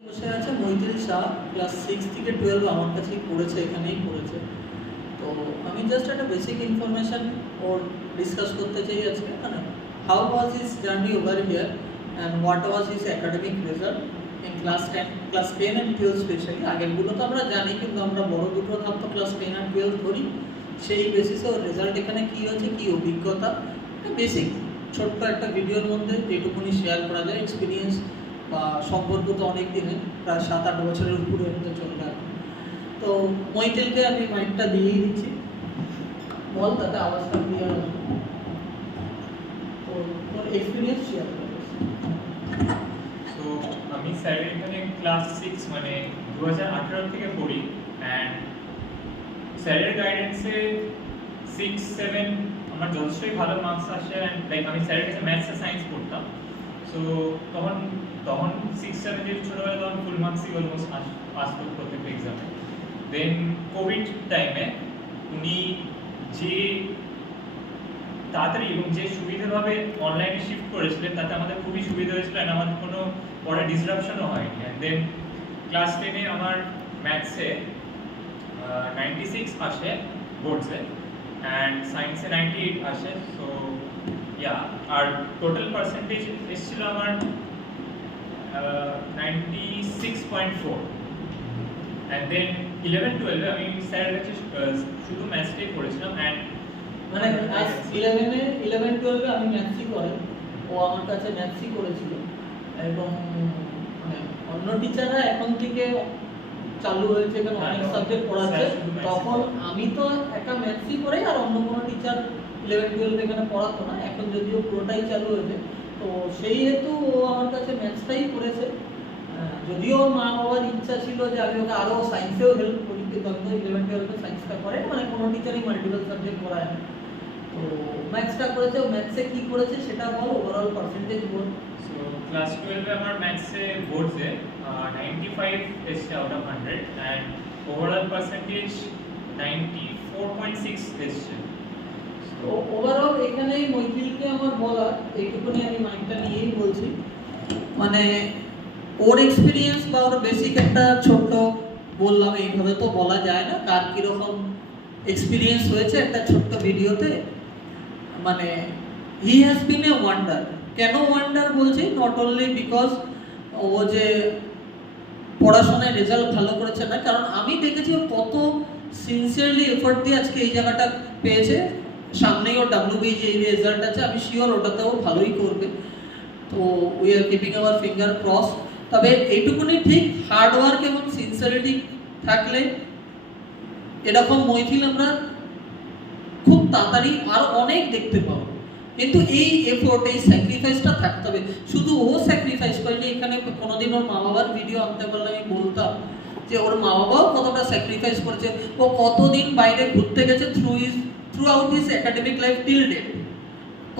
বসে আছে মৈথিল শাহ, ক্লাস 6 থেকে 12 আমার কাছেই পড়েছে, এখানেই পড়েছে। তো আমি জাস্ট একটা বেসিক ইনফরমেশন ওর ডিসকাস করতে চাই আজকে, মানে how was his journey over here and what was his academic result in class 10 and 12 specially. আগেরগুলো তো আমরা জানি, কিন্তু আমরা বড় দুটো ধাপ তো ক্লাস 10 অ্যান্ড 12 ধরি। সেই বেসিসে ওর রেজাল্ট এখানে কী হয়েছে, কী অভিজ্ঞতা, বেসিক ছোট্ট একটা ভিডিওর মধ্যে যেটুকুনি শেয়ার করা যায়। এক্সপিরিয়েন্স বা সম্পর্ক তো অনেক দিনের, প্রায় 7-8 বছরের উপরে হতে চলবে। তো মৈথিলকে আমি মাইকটা দিয়েই দিচ্ছি, বল তাতে আওয়াজটা ক্লিয়ার হবে। তো তোর এক্সপিরিয়েন্স শেয়ার করবে। তো আমি স্যারের এখানে ক্লাস 6 মানে 2018 থেকে পড়ি, অ্যান্ড স্যারের গাইডেন্সে 6-7 আমার যথেষ্টই ভালো মার্কস আসে। অ্যান্ড লাইক আমি স্যারের কাছে ম্যাথস আর সায়েন্স পড়তাম, সো তখন 6-7 এর ছোটবেলায় তখন ফুল মার্কসই অলমোস্ট আসতো প্রত্যেকটা এক্সামে। দেন কোভিড টাইমে উনি যে তাড়াতাড়ি এবং যে সুবিধাভাবে অনলাইনে শিফট করেছিলেন, তাতে আমাদের খুবই সুবিধা হয়েছিল, অ্যান্ড আমাদের কোনো পরে ডিসরাপশনও হয়নি। অ্যান্ড দেন ক্লাস 10-এ আমার ম্যাথসে 96 আসে বোর্ডসে, অ্যান্ড সায়েন্সে 98 আসে। সো ইয়া, আর টোটাল পার্সেন্টেজ এসেছিল আমার 96.4। অ্যান্ড দেন 11-12 আমি স্যারের কাছে শুধু ম্যাথসটাই পড়েছিলাম। অ্যান্ড মানে ক্লাস 11-12 আমি ম্যাথসই করি, ও আমার কাছে ম্যাথসই করেছিল। এবং মানে অন্য টিচাররা এখন থেকে চালু হয়েছে, এখানে অনেক সাবজেক্ট পড়াচ্ছে। তখন আমি তো একটা ম্যাথসই করাই, আর অন্য কোনো টিচার 11-12 এখানে পড়াতো না। এখন যদিও পুরোটাই চালু হয়েছে, তো সেই হেতু ও আমার কাছে ম্যাথসটাই করেছে। যদিও ওর মা বাবার ইচ্ছা ছিল যে আমি ওকে আরও সায়েন্সেও হেল্প করি, কিন্তু আমি তো 11-12 সায়েন্সটা করে, মানে কোনো টিচারই মাল্টিপল সাবজেক্ট পড়ায় না। তো ম্যাথসটা করেছে। ও ম্যাথসে কী করেছে সেটা বল, ওভারঅল পার্সেন্টেজ বল। সো ক্লাস 12-এ আমার ম্যাথসে বোর্ডসে 95 এসছে out of 100, and overall percentage 94.6 এসছে। তো ওভারঅল এখানেই মৈথিলকে আমার বলা এইটুকুনি, আমি মাইকটা নিয়েই বলছি। মানে ওর এক্সপিরিয়েন্স বা ওর বেসিক একটা ছোট্ট বললাম, এইভাবে তো বলা যায় না কার কীরকম এক্সপিরিয়েন্স হয়েছে একটা ছোট্ট ভিডিওতে। মানে he has been A wonder. কেন ওয়ান্ডার বলছি? নট অনলি বিকজ ও যে পড়াশোনায় রেজাল্ট ভালো করেছে না, কারণ আমি দেখেছি ও কত সিনসিয়ারলি এফোর্ট দিয়ে আজকে এই জায়গাটা পেয়েছে। সামনেই ওর WBE যে রেজাল্ট আছে, আমি শিওর ওটাতেও ভালোই করবে। তো we are keeping our finger cross. তবে এইটুকুনি ঠিক, হার্ড ওয়ার্ক এবং সিনসিয়ারিটি থাকলে এরকম মৈথিল আমরা খুব তাড়াতাড়ি আরও অনেক দেখতে পাবো। কিন্তু এই এফোর্ট, এই স্যাক্রিফাইসটা থাকতে হবে। শুধু ও স্যাক্রিফাইস করেনি, এখানে কোনোদিন ওর মা বাবার ভিডিও আনতে পারলে আমি বলতাম যে ওর মা বাবাও কতটা স্যাক্রিফাইস করেছে। ও কতদিন বাইরে ঘুরতে গেছে throughout his academic life till date.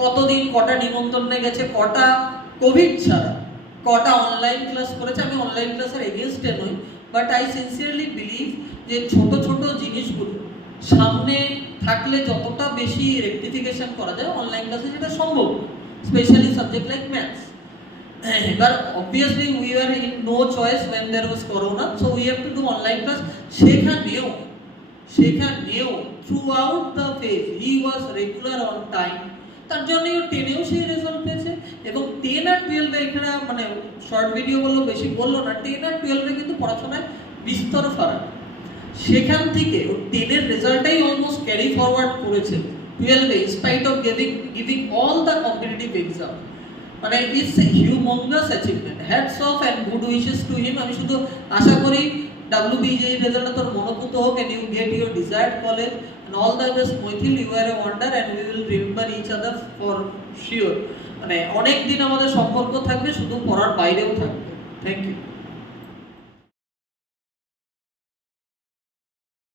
কতদিন, কটা নিমন্ত্রণে গেছে, কটা কোভিড ছাড়া কটা অনলাইন ক্লাস করেছে। আমি অনলাইন ক্লাসের এগেনস্টে নই, বাট আই সিনসিয়ারলি বিলিভ যে ছোট ছোট জিনিসগুলো সামনে থাকলে যতটা বেশি রেকটিফিকেশন করা যায় অনলাইন ক্লাসে সেটা সম্ভব, স্পেশালি সাবজেক্ট লাইক ম্যাথস। এবার obviously we are in no choice when there was corona, so we have to do online class। সেখানেও through out the phase he was regular on time. তার জন্যই ও 10-এও সেই result পেয়েছে। এবং 10 আর 12-এ এখানে মানে short video বললো, বেশি বললো না, 10 আর 12-এ কিন্তু পড়াশোনায় বিস্তর ফারাক। সেখান থেকে ও 10-এর রেজাল্টটাই অলমোস্ট ক্যারি ফরওয়ার্ড করেছে 12-এ, spite of giving all the competitive exam. মানে it's a humongous achievement. Hats off and good wishes to him. আমি শুধু আশা করি WBE যে রেজাল্টটা তোর মনোভূত হোক, and you get your desired college, and all the best Maithil, you are a wonder and we will remember each other for sure। মানে অনেক দিন আমাদের সম্পর্ক থাকবে, শুধু পড়ার বাইরেও থাকবে। Thank you.